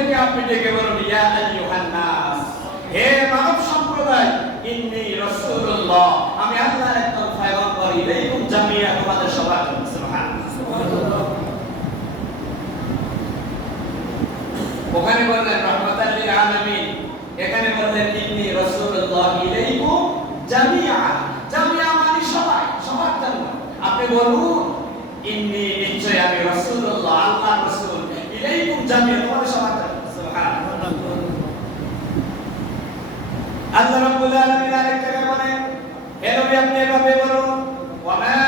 মানুষদেরকে আপনি ডেকে বলুন, ইয়া আইয়ুহান নাস, হে মানব সম্প্রদায়, ইন্নী রাসূলুল্লাহ, আমি আল্লাহর একজন পয়গম্বর, ইলাইকুম জামিয়া, তোমাদের সবার জন্য। সুবহানাল্লাহ। ওখানে বললেন রাহমাতাল লিল আলামিন, এখানে বললেন ইন্নী রাসূলুল্লাহ ইলাইকুম জামিয়া। জামিয়া মানে সবাই, সবার জন্য। আপনি বলুন, ইন্নী, নিশ্চয় আমি রাসূলুল্লাহ, আল্লাহর রাসূল, ইলাইকুম জামিয়া, তোমাদের সবার জন্য। সুবহানাল্লাহ। আল্লাহ রাব্বুল আলামিন আরেক জায়গায় বলেন, হে নবী আপনি এভাবে বলুন, ওয়া মা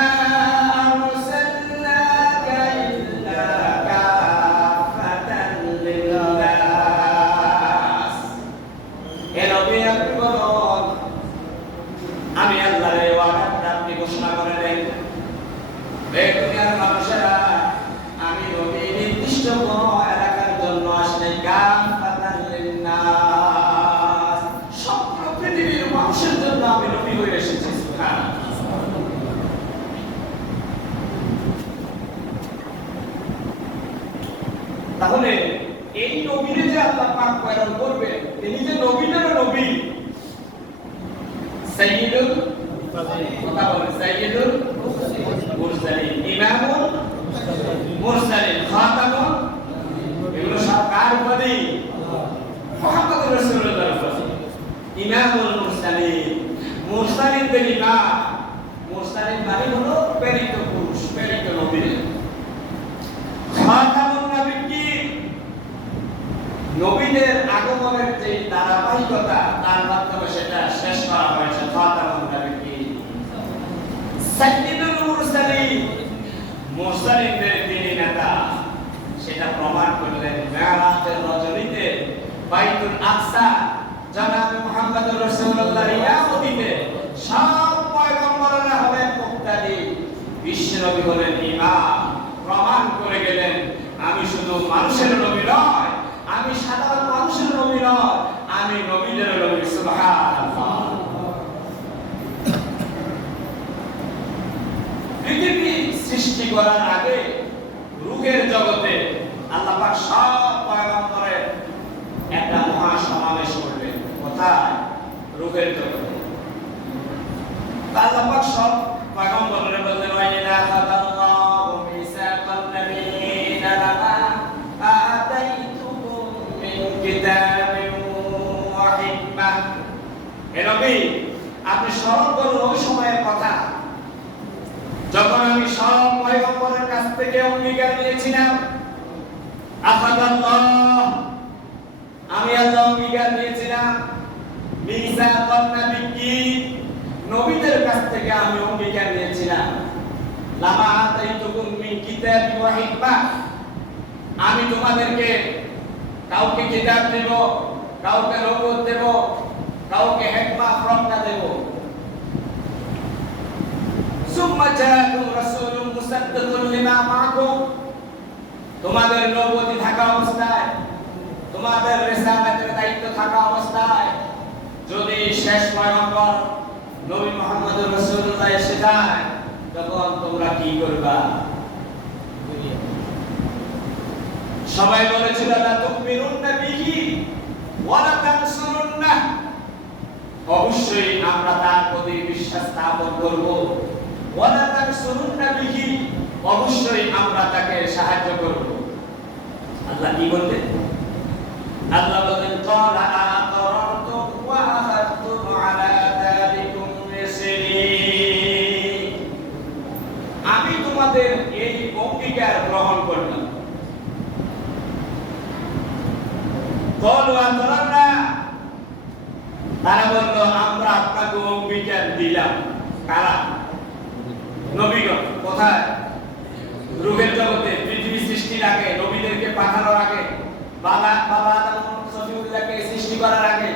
আরসালনাকা ইল্লা কাফাতান লিন-নাস। হে নবী আপনি বলুন, আমি আল্লাহর এই ওয়াদাটা আপনি ঘোষণা করে দেন, হে দুনিয়ার মানুষেরা, আমি নবী নির্দিষ্ট কোন এলাকার জন্য আসলে কাফাতান লিন-নাস, সমগ্র পৃথিবীর মানুষের জন্য আমি নবী হয়ে এসেছি। সুবহানাল্লাহ। তাহলে এই নবীরে যে আল্লাহ পাক প্রেরণ করবেন, তিনি যে নবীদের নবী, সাইয়্যিদুল কথা বলেন, সাইয়্যিদুল মুরসালিন, ইমামুল মুরসালিন, খাতামুল, এগুলো সব কার উপাধি? মুহাম্মদুর রাসূলুল্লাহর উপাধি। ইমামুল মুরসালিন, মুরসালিনদের ইমাম। মুরসালিন মানে হলো প্রেরিত পুরুষ, প্রেরিত নবী। খাতামুন নবিয়্যিন, নবীদের আগমনের যে ধারাবাহিকতা, তার মাধ্যমে সেটা শেষ করা হয়েছে। খাতামুন নবিয়্যিন। সাইয়্যিদুল মুরসালিন, মুরসালিনদের তিনি নেতা, সেটা প্রমাণ করলেন মেরাজের রজনীতে বাইতুল আকসা জনাবে মুহাম্মদুর রাসূলুল্লাহর ইয়ামতিতে। সব পয়গম্বররা হলেন মুক্তাদি, বিশ্বনবী হলেন ইমাম। প্রমাণ করে গেলেন, আমি শুধু মানুষের নবী নয়, আমি সাধারণ মানুষের নবী নয়, আমি নবীদের নবী। সুবহানাল্লাহ। পৃথিবী সৃষ্টি করার আগে রূহের জগতে আল্লাহ পাক সব পয়গম্বরের একটা মহা সমাবেশ করলেন। কোথায়? রূহের জগতে। আল্লাহ পাক সব পয়গম্বররা বললেন, ওয়া ইযা আখাযাল্লাহু মিসাকান নাবিয়্যিনা লামা আতাইতুকুম মিন কিতাবিন ওয়া হিকমাহ। হে নবী, আপনি স্মরণ করুন ওই সময়ের কথা যখন আমি সব পয়গম্বরের কাছ থেকে অঙ্গীকার নিয়েছিলাম। আখাযাল্লাহ, আমি আল্লাহ অঙ্গীকার নিয়েছিলাম। মিসাকান নাবিয়্যিন, নবীদের কাছ থেকে আমি অঙ্গীকার নিয়েছিলাম। লামা আতাইতুকুম মিন কিতাবি ওয়া হিকমাহ, আমি তোমাদেরকে কাউকে কিতাব দেব, কাউকে নবুয়ত দেব, কাউকে হিকমাহ প্রজ্ঞা দেব। সুম্মা জাআকুম রাসূলুম মুসাদ্দিকুন লিমা মাআকুম, তোমাদের নবুয়তি থাকা অবস্থায়, তোমাদের রিসালাতের দায়িত্ব থাকা অবস্থায় যদি শেষ পয়গম্বর নবী মুহাম্মদুর রাসূলুল্লাহ এসে যায়, তখন তোমরা কি করবা? সবাই বলেছিল, লা তুমিনুন্না বিহি ওয়া লা তানসুরুন্নাহ, অবশ্যই আমরা তার প্রতি বিশ্বাস স্থাপন করব। ওয়া লা তানসুরুন্না বিহি, অবশ্যই আমরা তাকে সাহায্য করব। আল্লাহ কি বললেন? আল্লাহ বলেন, ক্বালা আ'তারারতুম ওয়া আখাযতুম আলা যালিকুম ইসরি, আমি তোমাদের এই অঙ্গীকার গ্রহণ করলাম। ক্বালু আ'তারারনা, তারা বলল, আমরা আপনাকে অঙ্গীকার দিলাম। কারা? নবীগণ। কোথায়? রূহের জগতে, পৃথিবী সৃষ্টির আগে, নবীদেরকে পাঠানোর আগে, বাবা আদম সফিউল্লাহকে সৃষ্টি করার আগে।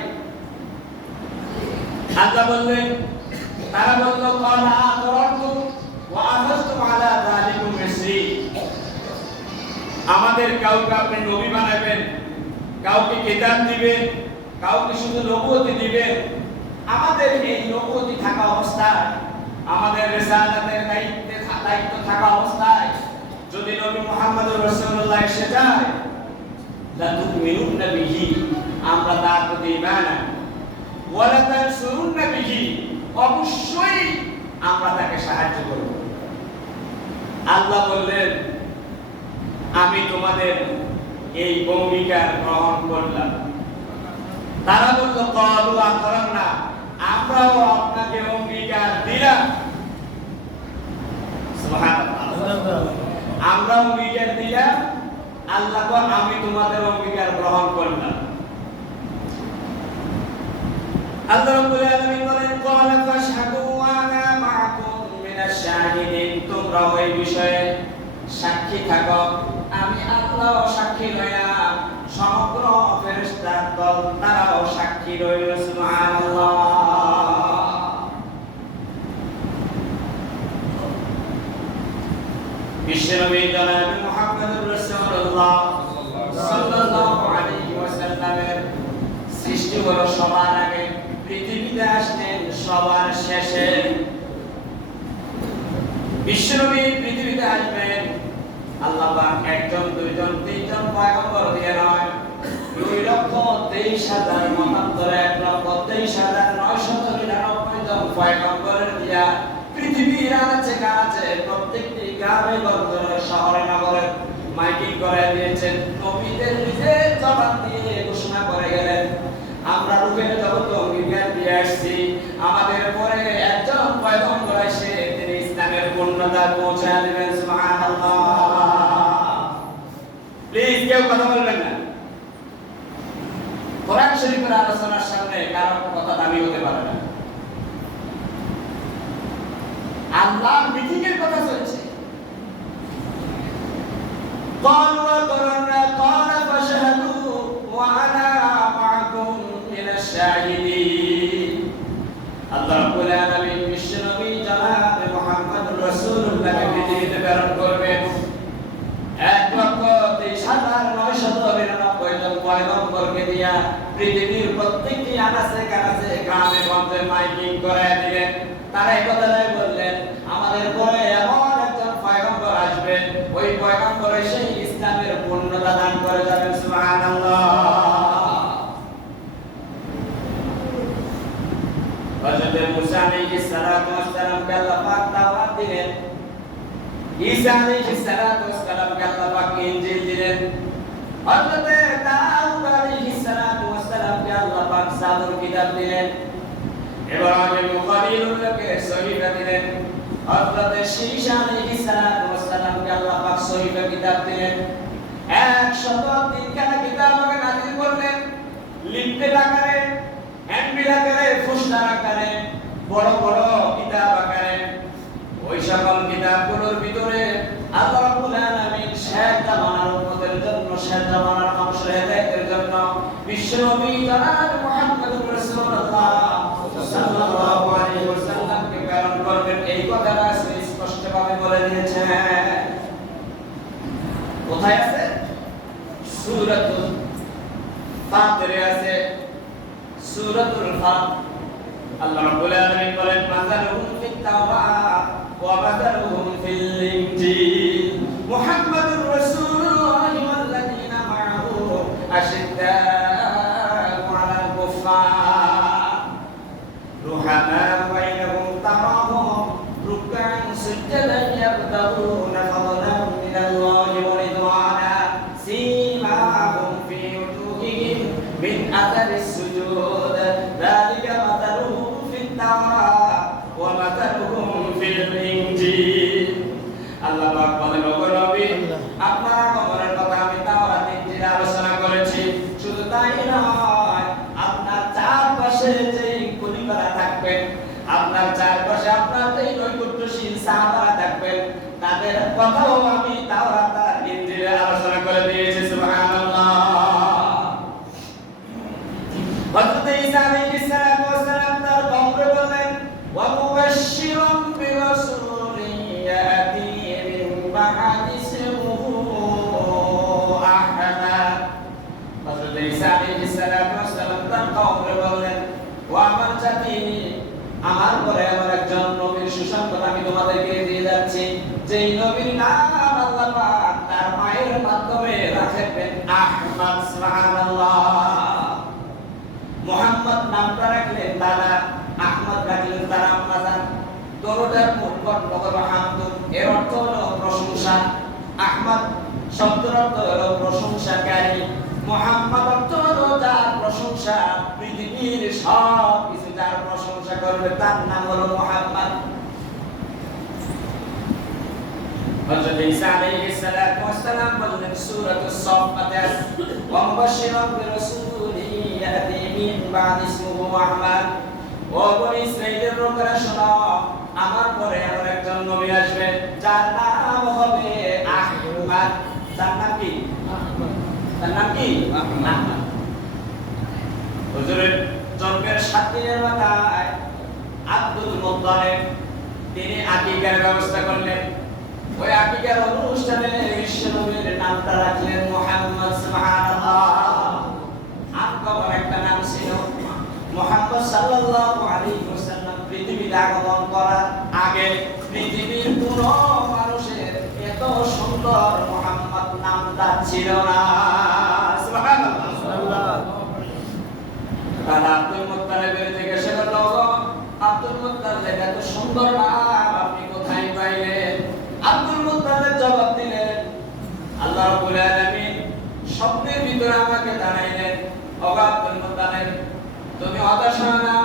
আল্লাহ বললেন, তারা বলল, ক্বালা আ'তারারতুম ওয়া আখাযতুম আলা যালিকুম ইসরি, আমাদের কাউকে আপনি নবী বানাবেন, কাউকে কিতাব দিবেন, কাউকে শুধু নবুয়তি দিবেন। আমাদের এই নবুয়তি থাকা অবস্থায়, আমাদের রিসালাতের দায়িত্ব থাকা অবস্থায় যদি নবী মুহাম্মদুর রাসূলুল্লাহ এসে যায়, লা তুমিনুন্না বিহি, আমরা তার প্রতি ঈমান আনি, ওয়া লা তানসুরুন্না বিহি, অবশ্যই আমরা তাকে সাহায্য করব। আল্লাহ বললেন আমি তোমাদের এই অঙ্গীকার গ্রহণ করলাম। তারা বলল ক্বালু আকরামনা, আমরাও আপনাকে অঙ্গীকার দিলাম। সুবহানাল্লাহ, আমরা অঙ্গীকার দিলাম, আল্লাহ বলেন আমি তোমাদের অঙ্গীকার গ্রহণ করলাম। আল্লাহ রাব্বুল আলামিন বলেন ক্বালা ফাশহাদু ওয়া আনা মাআকুম মিনাশ শাহিদিন, তোমরা ওই বিষয়ে সাক্ষী থাকো, আমি আল্লাহও সাক্ষী রইলাম, সমগ্র ফেরেশতার দল তারাও সাক্ষী রইল। সুবহানাল্লাহ। বিশ্বনবী জনাব মুহাম্মদুর রাসূলুল্লাহ সাল্লাল্লাহু আলাইহি ওয়াসাল্লামের সৃষ্টি হলো সবার আগে, পৃথিবীতে আসলেন সবার শেষে। বিশ্বনবী পৃথিবীতে আসবেন আল্লাহ পাক একজন দুইজন তিনজন পয়গম্বর দিয়ে নয়, 2,23,000 মতান্তরে 1,23,999 জন পয়গম্বরের দিয়া পৃথিবীর আনাচে কানাচে প্রত্যেকটি গ্রামে গঞ্জে শহরে নগরে মাইকিং করে দিয়েছেন। নবীদের নিজের জবান দিয়ে ঘোষণা করে গেলেন আমরা রূপের জগতে অঙ্গীকার দিয়ে আসছি, আমাদের পরে একজন পয়গম্বর এসে তিনি ইসলামের পূর্ণতা পৌঁছায় দিবেন। সুবহানাল্লাহ। প্লিজ কেউ কথা বলবেন না। কোরআন শরীফের আলোচনার সামনে কারো কথা দামি হতে পারে না। আল্লাহর মিটিং এর কথা চলছে। ক্বালু আকরামনা ক্বালা ফাশহাদু ওয়া আনা মাআকুম মিনাশ শাহিদিন। আল্লাহ রাব্বুল আলামিন বিশ্বনবী জনাব মুহাম্মদুর রাসূলুল্লাহকে পৃথিবীতে প্রেরণ করবেন 1,23,999 জন পয়গম্বরকে দিয়া পৃথিবীর প্রত্যেকটি আনাচে কানাচে গ্রামে গঞ্জে মাইকিং করে দিলেন। তারা এই কথাটাই বললেন আমাদের পরে এমন একজন পয়গম্বর আসবেন, ওই পয়গম্বর এসে ইসলামের পূর্ণতা দান করে যাবেন। সুবহানাল্লাহ। হযরত মুসা আলাইহিস সালাতু ওয়াস সালামকে আল্লাহ পাক দাওয়াত দিলেন, ঈসা আলাইহিস সালাতু ওয়াস সালামকে আল্লাহ পাক ইনজিল দিলেন, হযরত দাউদ আলাইহিস সালাতু ওয়াস সালামকে আল্লাহ পাক জাবুর কিতাব দিলেন, ইব্রাহিম খলিলুল্লাহকে সহিফা দিলেন, হযরত ঈসা আলাইহিস সালাতু ওয়াস সালামকে আল্লাহ পাক সহিফা কিতাব দিলেন। 103 খানা কিতাব আমাকে নাযিল করলেন, লিফলেট আকারে, হ্যান্ডবিল আকারে, ফুসলার আকারে, বড় বড় কিতাব আকারে। ওই সকল কিতাবগুলোর ভিতরে আল্লাহ রাব্বুল আলামিন শেষ জামানার উম্মতের জন্য, শেষ জামানার মানুষের হেদায়েতের জন্য বিশ্বনবী জনাব মুহাম্মদুর রাসূলুল্লাহ সাল্লাল্লাহু আলাইহি ওয়াসাল্লামকে প্রেরণ করবেন, এই কথাটা স্পষ্টভাবে বলে দিয়েছেন। কোথায় আছে? সূরাতুল ফাতিরে আছে, সূরাতুল ফাত। আল্লাহ রাব্বুল আলামিন বলেন মাসালুহুম ফিত তাওরাত ওয়া মাসালুহুম ফিল ইনজিল মুহাম্মাদুর রাসূলুল্লাহ ওয়াল্লাযীনা মা'আহু আশিদ্দাউ আলাল কুফফার রুহামাউ বাইনাহুম তারাহুম রুকআন সুজদান ইয়াবতাগুনা ফাদলান মিনাল্লাহি ওয়া রিদওয়ানা সীমাহুম ফি উজুহিহিম মিন আথারিস সুজুদ যালিকা মাসালুহুম ফিত তাওরাত ওয়া মাসালুহুম ফিল ইনজিল। আল্লাহ পাক বলেন ওগো নবী, আপনার আগমনের কথা আমি তাওরাত ইনজিলে আলোচনা করেছি। শুধু তাই নয়, আপনার চারপাশে যেই খলিফারা থাকবেন, আপনার চারপাশে আপনার যেই নৈকট্যশীল সাহাবারা থাকবেন, তাদের কথাও আমি তাওরাত আর ইনজিলে আলোচনা করে দিয়েছি। সুবহানাল্লাহ। হযরত ঈসা আলাইহিস সালাতু ওয়াস সালাম তার কওমকে বললেন ওয়া মুবাশশিরাম বিরাসূলিন ইয়াতি মিন বা'দি ইসমুহু আহমদ। হযরত ঈসা আলাইহিস সালাতু ওয়াস সালাম তার কওমকে বললেন ও আমার জাতি, আমার পরে আমার একজন নবীর সুসংবাদ আমি তোমাদেরকে দিয়ে যাচ্ছি, যেই নবীর নাম আল্লাহ পাক তার মায়ের মাধ্যমে রাখবেন আহমদ। মুহাম্মদ সুবহানাল্লাহ। মুহাম্মদ নামটা রাখলেন দাদা, আহমদ রাখলেন তার আম্মা জান। দরুদের মূল হলো হামদুন, এর অর্থ হলো প্রশংসা। আহমদ শব্দের অর্থ হলো প্রশংসাকারী। মুহাম্মদ অর্থ হলো যার প্রশংসা, পৃথিবীর সব কিছু যার প্রশংসা করবে তার নাম হলো মুহাম্মদ। হযরত ঈসা আলাইহিস সালাতু ওয়াস সালাম বললেন সূরাতুস সাফফাত, ওয়া মুবাশশিরান বিরাসূলিন ইয়াতি মিন বা'দি ইসমিহি আহমদ। ও বনি ইসরাঈলের লোকেরা শোনো, আমার পরে এমন একজন নবী আসবে যার নাম হবে আহমদ। তার নাম কি? আহমদ। তার নাম কি? আহমদ। হুজুরের জন্মের 7 দিনের মাথায় আব্দুল মুত্তালিব তিনি আকিকার ব্যবস্থা করলেন। ওই আকিকার অনুষ্ঠানে বিশ্বনবীর নামটা রাখলেন মুহাম্মদ সুবহানাল্লাহ। আনকমন একটা নাম ছিল। মুহাম্মদ সাল্লাল্লাহু আলাইহি ওয়াসাল্লাম পৃথিবীতে আগমন করার আগে পৃথিবীর কোনো মানুষের এত সুন্দর মুহাম্মদ নামটা ছিল না। সুবহানাল্লাহ। আব্দুল মুত্তালিবের জিজ্ঞাসা করলো, আব্দুল মুত্তালিব এত সুন্দর নাম আপনি কোথায় পাইলেন? আব্দুল মুত্তালিব জবাব দিলেন, আল্লাহ রাব্বুল আলামিন স্বপ্নের ভিতরে আমাকে জানাইলেন, ও আব্দুল মুত্তালিব তুমি হতাশ হও না,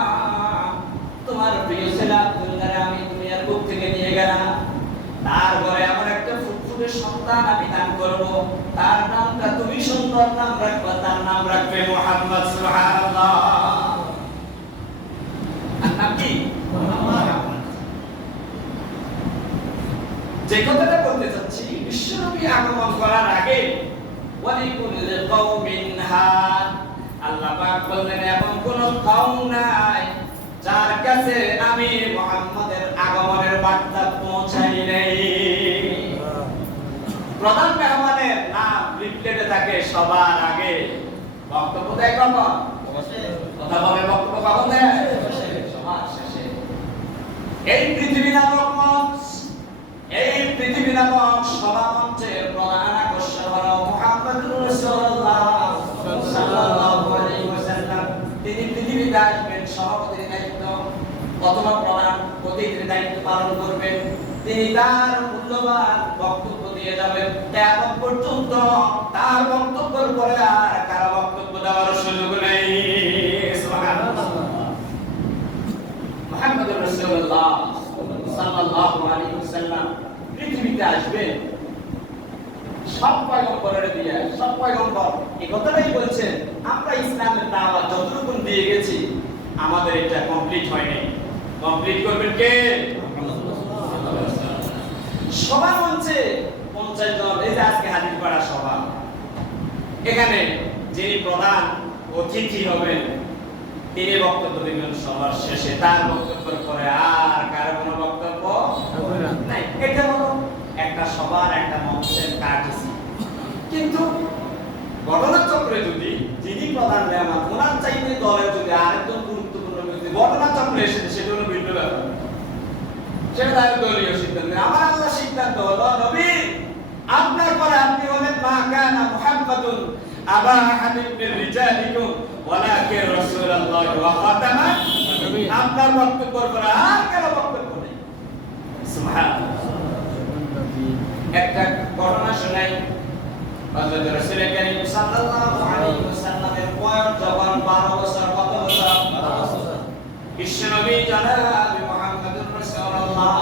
তোমার প্রিয় ছেলে আব্দুল্লাহকে আমি দুনিয়ার বুক থেকে নিয়ে গেলাম, তার ঘরে এমন একটা ফুটফুটে সন্তান আমি দান করব, তার নামটা তুমি সুন্দর নাম রাখবে, তার নাম রাখবে মুহাম্মদ সুবহানাল্লাহ। আর নাম কি? মুহাম্মদ। যে কথাটা বলতে চাচ্ছি, বিশ্বনবী আগমন করার আগে ওয়ালিকুল্লি কওমিন হাদ, আল্লাহ পাক বললেন এমন কোন কওম নাই যার কাছে আমি মুহাম্মদের আগমনের বার্তা পৌঁছাই নাই। প্রধান মেহমানের নাম লিফলেটে থাকে সবার আগে, বক্তব্য দেয় কখন? কথা বলে বক্তব্য কখন দেয়? সবার শেষে। এই পৃথিবী নামক মঞ্চ, এই পৃথিবী নামক সভা মঞ্চের প্রধান আকর্ষণ হলো মুহাম্মদুর রাসূলুল্লাহ সাল্লাল্লাহু আলাইহি ওয়াসাল্লাম। তিনি পৃথিবীতে আসবেন, সভাপতির দায়িত্ব অথবা প্রধান অতিথির দায়িত্ব পালন করবেন। তিনি তার মূল্যবান বক্তব্য দিয়ে যাবেন, তেমন পর্যন্ত তার বক্তব্যের পরে আর কারো বক্তব্য দেওয়ার সুযোগ নেই। সুবহানাল্লাহ। মুহাম্মদুর রাসূলুল্লাহ সাল্লাল্লাহু আলাইহি ওয়াসাল্লাম পৃথিবীতে আসবেন সব পয়গম্বরের দিয়ে, সব পয়গম্বর এই কথাটাই বলছেন, আমরা ইসলামের দাওয়াত যতটুকু দিয়ে গেছি আমাদের এটা কমপ্লিট হয়নি। কমপ্লিট করবেন কে? সভা মঞ্চে 50 জন, এই যে আজকে হাজির করা সভা, এখানে যিনি প্রধান অতিথি হবেন তিনি বক্তব্য দিবেন সবার শেষে, তার বক্তব্যের পরে আর কারো কোনো বক্তব্য নাই। এটা হলো একটা সবার একটা মঞ্চের কার্যসূচি। কিন্তু ঘটনাচক্রে যদি যিনি প্রধান মেহমান ওনার চাইতে দলের যদি আরেকজন গুরুত্বপূর্ণ ব্যক্তি ঘটনাচক্রে এসেছে, সেটা হলো ভিন্ন ব্যাপার, সেটা তার দলীয় সিদ্ধান্ত। আমার আল্লাহ সিদ্ধান্ত হলো নবী আপনার পরে আপনি বলেন মা কানা মুহাম্মাদুন আবা আহাদিন মির রিজালিকুম ওয়ালাকিন রাসূলুল্লাহ ওয়া খাতামান নবী। আপনার বক্তব্যের পরে আর কারো বক্তব্য নেই। সুবহানাল্লাহ। একটা ঘটনা শোনাই। হযরত রাসূল করিম সাল্লাল্লাহু আলাইহি ওয়াসাল্লামের বয়স যখন 12 বছর, কত বছর? 12 বছর। বিশ্বনবী জনাব মুহাম্মদুর রাসূলুল্লাহ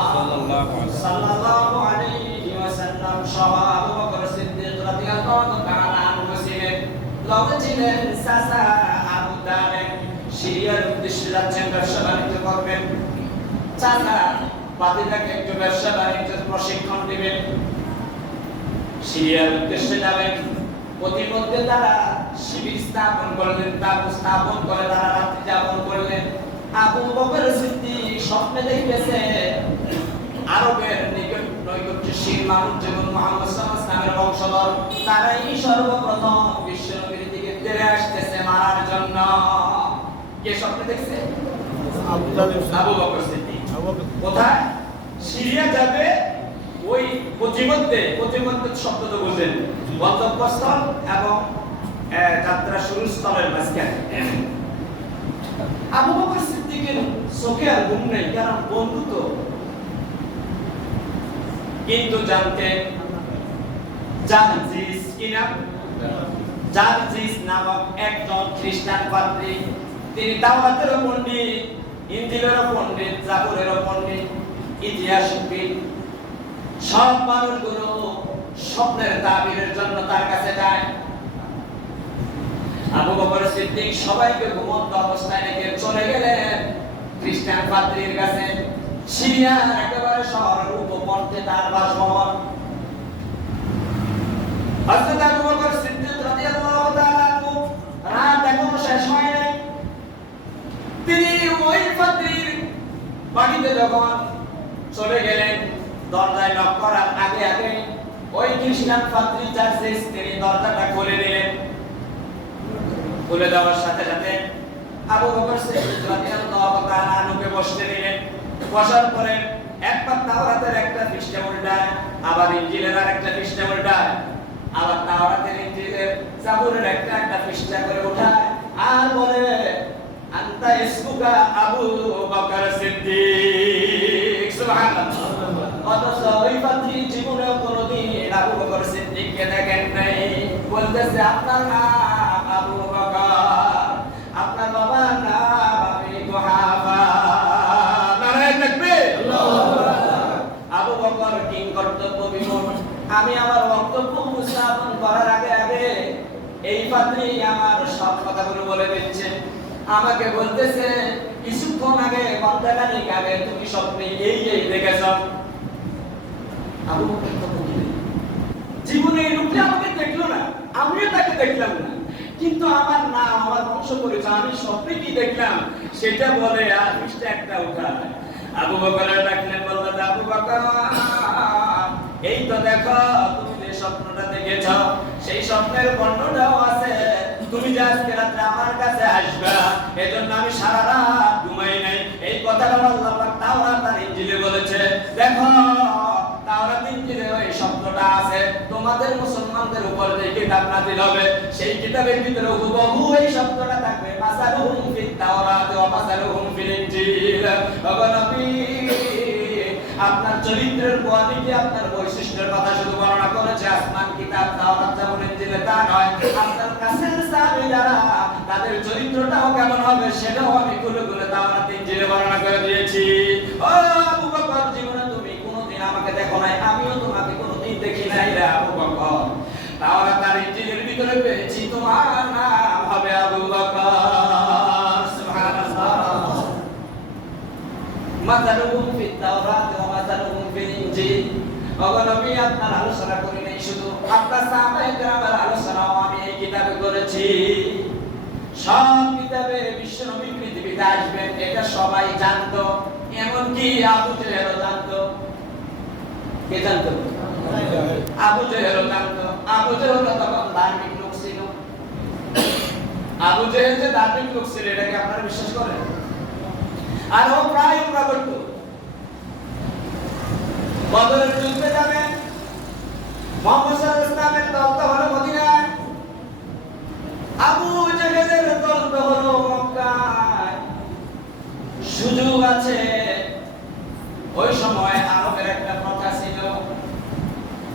সাল্লাল্লাহু আলাইহি ওয়াসাল্লাম সহ আবু বকর সিদ্দিক রাদিয়াল্লাহু তাআলা আনহু ছিলেন, লগে ছিলেন চাচা আবু তালেব। সিরিয়ার উদ্দেশ্যে যাচ্ছেন, ব্যবসা বাণিজ্য করবেন। চাচা বাতিদাকে একটু ব্যবসা বাণিজ্য প্রশিক্ষণ দিবেন, সিরিয়ার উদ্দেশ্যে যাবেন। প্রতিমধ্যে তারা শিবির স্থাপন করলেন, তাবু স্থাপন করে তারা রাত্রি যাপন করলেন। আবু বকর সিদ্দিক স্বপ্নে দেখতেছে আরবের নৈকট্যশীল মানুষ যেমন মুহাম্মদ সাল্লাল্লাহু আলাইহি ওয়াসাল্লামের বংশধর, তারাই সর্বপ্রথম বিশ্বনবীর দিকে তেড়ে আসতেছে মারার জন্য। কে স্বপ্নে দেখছে? আবু বকর সিদ্দিক। কোথায়? সিরিয়া যাবে। ওই প্রতিমধ্যে শব্দ তো বুঝেন, গন্তব্যস্থল এবং যাত্রা শুরু স্থলের মাঝখানে। আবু বকর সিদ্দিকের চোখে আর ঘুম নেই, কারণ বন্ধু তো। কিন্তু জানতেন জারজিস কি নাম? জারজিস নামক একজন খ্রিস্টান পাদ্রী, তিনি তাওরাতেরও পণ্ডিত, ইনজিলেরও পণ্ডিত, জাবুরেরও পণ্ডিত, ইতিহাসবিদ। সব মানুষগুলো স্বপ্নের তাবিরের জন্য তার কাছে যায়। আবু বকর সিদ্দিক সবাইকে ঘুমন্ত অবস্থায় রেখে চলে গেলেন খ্রিস্টান পাদ্রীর কাছে। সিরিয়ার একেবারে শহরের উপকণ্ঠে তার বাসভবন। হযরত আবু বকর সিদ্দিক রাদিয়াল্লাহু তাআলা রাত এখনো শেষ হয় নাই। তিনি ওই পাদ্রীর বাড়িতে যখন চলে গেলেন, দরজায় নক করার আগে আগে ওই খ্রিস্টান পাদ্রী জারজিস তিনি দরজাটা খুলে দিলেন। খুলে দেওয়ার সাথে সাথে আবু বকর সিদ্দিক রাদিয়াল্লাহু তাআলা আনুকে বসতে দিলেন। বসার পরে একবার তাওরাতের একটা পৃষ্ঠা উল্টায়, আবার ইনজিলের আরেকটা পৃষ্ঠা উল্টায়, আবার তাওরাতের ইনজিলের জাবুরের একটা একটা পৃষ্ঠা করে উঠায়, আর বলে আনতা ইসমুকা আবু বকর সিদ্দিক। সুবহানাল্লাহ। অথচ ওই পাদ্রী জীবনেও কোনোদিন আবু বকর সিদ্দিককে দেখেন নাই। বলতেছে আপনার নাম আবু বকর, আপনার বাবার নাম আবু কুহাফা। নারায়ে তাকবীর। আবু বকর কিং কর্তব্য বিমূঢ়। আমি আমার বক্তব্য উপস্থাপন করার আগে আগে এই পাদ্রী আমার সব কথাগুলো বলে দিচ্ছে। আমাকে বলতেছে কিছুক্ষণ আগে, ঘন্টাখানেক আগে তুমি স্বপ্নে এই দেখেছ। আবু বকর তো জীবনে এই রূপটা আমাকে দেখলো না, আমিও তাকে দেখলাম না, কিন্তু আমার নাম, আমার বংশ পরিচয়, আমি স্বপ্নে কি দেখলাম সেটা বলে আর পৃষ্ঠা একটা উঠায়। আবু বকরের ডাকলেন, বললেন আবু বকর এই তো দেখো তুমি যে স্বপ্নটা দেখেছ সেই স্বপ্নের বর্ণনাও আছে। তুমি যে আজকে রাতে আমার কাছে আসবা, এজন্য আমি সারা রাত ঘুমাই নাই। এই কথাটা আল্লাহ পাক তাওরাত আর ইনজিলে বলেছে। দেখো তাওরাত ইনজিলে ওই শব্দটা আছে। তোমাদের মুসলমানদের উপর যে কিতাব নাযিল হবে সেই কিতাবের ভিতরে হুবহু এই শব্দটা থাকবে। মাসালুহুম ফিত তাওরাত ওয়া মাসালুহুম ফিল ইনজিল। ওগো নবী, আপনার চরিত্রের কোয়ালিটি, আপনার বৈশিষ্ট্যের কথা শুধু বর্ণনা করেছে আসমান কিতাব তাওরাত জাবুর ইনজিলে, তা নয়। আপনার কাছের সাহাবী যারা, তাদের চরিত্রটাও কেমন হবে সেটাও আমি খুলে খুলে তাওরাত ইনজিলে বর্ণনা করে দিয়েছি। ও আবু বকর, জীবনে তুমি কোনোদিন আমাকে দেখো নাই, আমিও তোমাকে কোনোদিন দেখি নাই রে আবু বকর। তাওরাত আর ইনজিলের ভিতরে পেয়েছি তোমার নাম হবে আবু বকর। সুবহানাল্লাহ। মাসালুহুম ফিত তাওরাত ওয়া মাসালুহুম ফিল ইনজিল। ওগো নবী, আপনার আলোচনা করি নাই, শুধু আপনার সাহাবায়ে কেরামের আলোচনাও আমি এই কিতাবে করেছি। সব কিতাবে বিশ্ব নবী পৃথিবীতে আসবেন এটা সবাই জানতো, এমনকি আবু জেহেলও জানতো। কে জানতো? আবু জেহেলও জানতো। আবু জেহেল তখন ধার্মিক লোক ছিল। আবু জেহেল যে ধার্মিক লোক ছিল এটাকে আপনারা বিশ্বাস করেন? আর ও প্রায় উমরা করতো। বদরের যুদ্ধে যাবে, মুহাম্মদ সাল্লাল্লাহু আলাইহি ওয়াসাল্লামের দলটা হলো মদিনায়, আবু জেহেলের দলটা হলো মক্কায়। সুযোগ আছে। ওই সময় আরবের একটা প্রথা ছিল,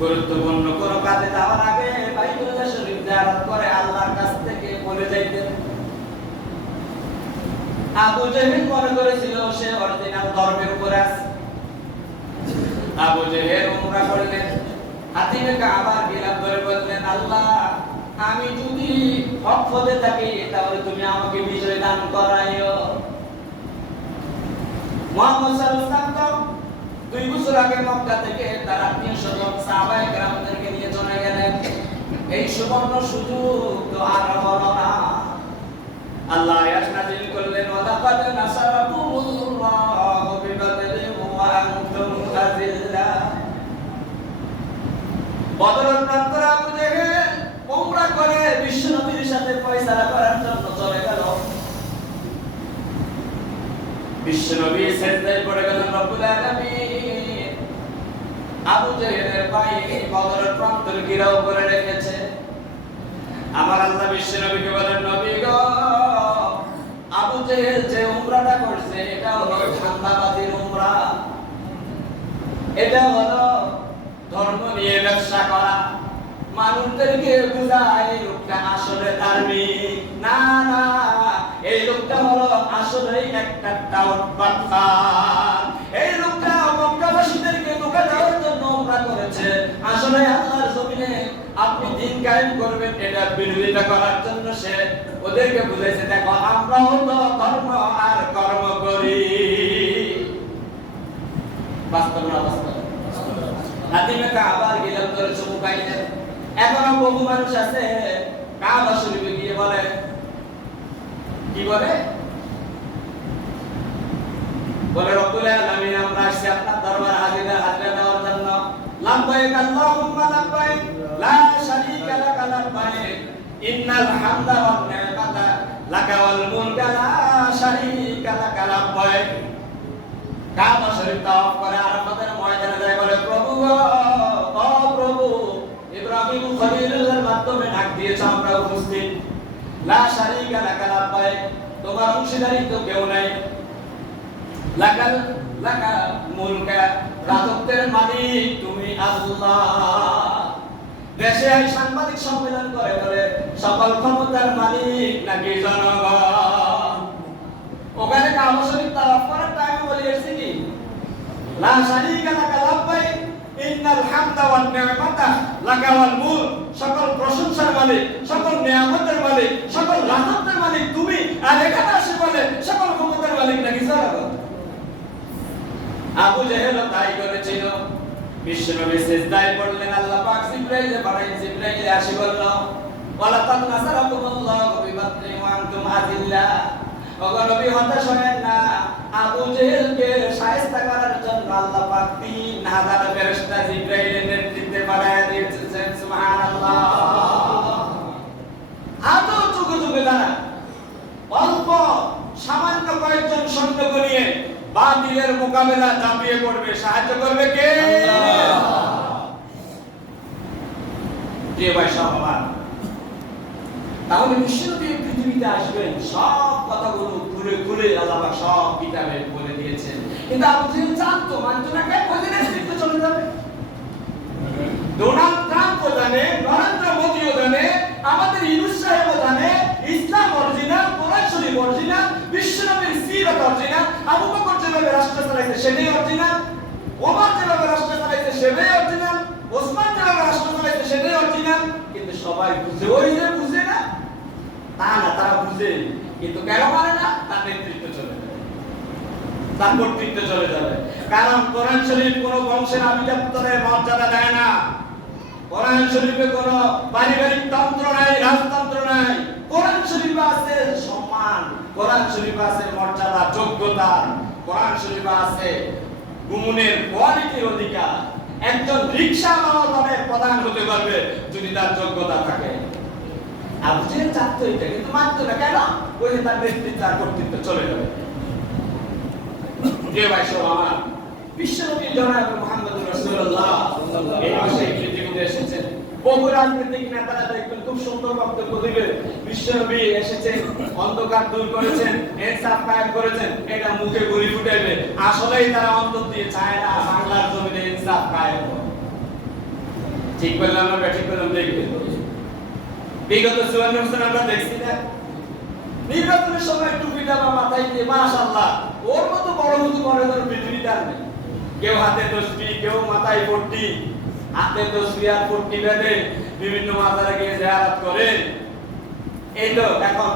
গুরুত্বপূর্ণ কোনো কাজে যাওয়ার আগে বাইতুল্লাহ শরীফ জিয়ারত করে আল্লাহর কাছ থেকে বলে যাইতেন। আবু জেহেল মনে করেছিল সে অরিজিনাল ধর্মের উপরে আছে। আবু জেহেল উমরা করলেন, হাতিমে কাবার গিলাফ করে বললেন, আল্লাহ আমি যদি হক পথে থাকি তাহলে তুমি আমাকে বিজয় দান করাইও। মুহাম্মদ সাল্লাল্লাহু আলাইহি ওয়াসাল্লাম 2 বছর আগে মক্কা থেকে তার আত্মীয়-স্বজন সাহাবায়ে কেরামদেরকে নিয়ে চলে গেলেন। এই সুবর্ণ সুযোগ তো আর হলো না। আল্লাহ আয়াত নাযিল করলেন, ওয়ালাকাদ নাসারাকুমুল্লাহু বিবাদরিন ওয়া আনতুম আযিল্লা। বদরের প্রান্তরে আবু জেহেল উমরা করে বিশ্ব নবীর সাথে ফয়সালা করার জন্য চলে গেল। বিশ্ব নবী সিজদায় পড়ে গেলেন, রব্বুল আলামিন আবু জেহেলের পায়ে বদরের প্রান্তর ঘেরাও করে রেখেছে। আমার আল্লাহ বিশ্ব নবীকে বলেন, নবী গো, আবু জেহেল যে উমরাটা করছে এটা হলো ধান্দাবাজির উমরা, এটা হলো ধর্ম নিয়ে ব্যবসা করা, মানুষদেরকে বুঝায় এই লোকটা আসলে ধার্মিক না, না এই লোকটা হলো আসলে একটা টাউটবাটপার, এই লোকটা মক্কাবাসীদেরকে ধোঁকা দেওয়ার জন্য উমরা করেছে, আসলে আল্লাহর জমিনে আপনি দিন কায়েম করবেন এটা বিরোধিতা করার জন্য সে ওদেরকে বুঝাইছে, দেখো আমরাও তো ধর্ম আর কর্ম করি। বাস্তব না বাস্তব? আদিমে কাবার গেলাম তোর চুমুকাইতে, এখনো বহু মানুষ আছে কাবা শরীফে গিয়ে বলে, কি বলে রব্বুল আলামিন আমরা আসছি আপনার দরবারে হাজিরা দেওয়ার জন্য, লাব্বাইক আল্লাহুম্মা লাব্বাইক লা শারীকা লাক লাব্বাইক ইন্নাল হামদা ওয়ান নি'মাতা লাকা ওয়াল মুলকা লা শারীকা লাক লাব্বাইক। কাবা শরীফ তাওয়াফ করে আরাফাতের ময়দানে যায়, বলে প্রভু গো, ও প্রভু, ইব্রাহিম খলিলুল্লাহর মাধ্যমে ডাক দিয়েছ আমরা উপস্থিত, লা শারীকা লাক লাব্বাইক, তোমার অংশীদারিত্ব কেউ নাই, লাকা মুলকা, রাজত্বের মালিক তুমি আল্লাহ। দেশে এই সাংবাদিক সম্মেলন করে বলে সকল ক্ষমতার মালিক নাকি জনগণ। ওখানে কাবা শরীফ তাওয়াফ করার টাইমে বলেছে কি, লা শারীকা লাকা লাব্বাইক ইন্নাল হামদা ওয়ান নি'মাতা লাকা ওয়াল মুলক, সকল প্রশংসার মালিক, সকল নিয়ামতের মালিক, সকল রাজত্বের মালিক তুমি, আর এখানে আসে বলে সকল ক্ষমতার মালিক নাকি জনগণ। আবু জেহেল তাই করেছিল। বিশ্বনবী সিজদায় পড়লেন, আল্লাহ পাক জিবরাইলে পাঠালেন, জিবরাইল আসি বলল, ওয়ালা তাদ নাসারাকুমুল্লাহু বিবাদরি ওয়া আনতুম আযিল্লা, ওগো নবী হতাশ হবেন না, আবু জেহেলকে শায়েস্তা করার জন্য আল্লাহ পাক 3000 ফেরেশতা জিবরাইলের নেতৃত্বে পাঠায় দিয়েছেন। সুবহানাল্লাহ। আদৌ যুগে যুগে তারা অল্প সামান্য কয়েকজন সৈন্যকে নিয়ে বাতিলের মোকাবেলা চাপিয়ে পড়বে, সাহায্য করবে কে? কে ভাই সবার? তাহলে বিশ্বনবী পৃথিবীতে আসবেন, সব কথাগুলো খুলে খুলে আল্লাহ পাক সব কিতাবে বলে দিয়েছেন, কিন্তু আবু জেহেল জানতো, মানতো না, কেন ওই নেতৃত্ব চলে যাবে। ডোনাল্ড ট্রাম্পও জানে, নরেন্দ্র মোদিও জানে, আমাদের ইউনূস সাহেবও জানে, ইসলাম অরিজিনাল, কোরআন শরীফ অরিজিনাল, বিশ্বনবীর সিরাত অরিজিনাল, আবু বকর যেভাবে রাষ্ট্র চালাইছে সেটাই অরিজিনাল, ওমর যেভাবে রাষ্ট্র চালাইছে সেটাই অরিজিনাল, ওসমান যেভাবে রাষ্ট্র চালাইছে সেটাই অরিজিনাল, কিন্তু সবাই বুঝে, ওই যে বুঝে না তা না, তারা বুঝে কিন্তু কেন মানে না, তার নেতৃত্ব চলে যাবে, তার কর্তৃত্ব চলে যাবে। কারণ কোরআন শরীফ কোন বংশের আভিজাত্যের মর্যাদা দেয় না, কোরআন শরীফে কোন পারিবারিক তন্ত্র নাই, রাজতন্ত্র নাই, কোরআন শরীফে আছে সম্মান, কোরআন শরীফে আছে মর্যাদা, যোগ্যতা, কোরআন শরীফে আছে গুণের কোয়ালিটির অধিকার। একজন রিকশা মালিক প্রধান হতে পারবে যদি তার যোগ্যতা থাকে। আবু জেহেল চাইতো এটা, কিন্তু মানতো না, কেন? ওই যে তার নেতৃত্ব, তার কর্তৃত্ব চলে যাবে। প্রিয় ভাই সব আমার, বিশ্বনবী জনাব মুহাম্মদুর রাসূলুল্লাহ এই মাসে পৃথিবীতে এসেছেন। বহু রাজনৈতিক নেতারা দেখবেন খুব সুন্দর বক্তব্য দিবেন, বিশ্বনবী এসেছেন, অন্ধকার দূর করেছেন, ইনসাফ কায়েম করেছেন, এটা মুখে বলি ফুটাইবে, আসলেই তারা অন্তর দিয়ে চায় না বাংলার জমিনে ইনসাফ কায়েম হোক। ঠিক বললাম না, ঠিক বললাম? দেখবেন বিগত 54 বছর আমরা দেখছি না, নির্বাচনের সময় টুপিটা বা মাথায় দিয়ে মাশাআল্লাহ ওর মতো বড় পৃথিবীতে আর নেই। কেউ হাতে তসবিহ, কেউ মাথায় পট্টি, হাতে তসবিহ আর পট্টি বেঁধে বিভিন্ন মাজারে গিয়ে জিয়ারত করে। এই তো এখন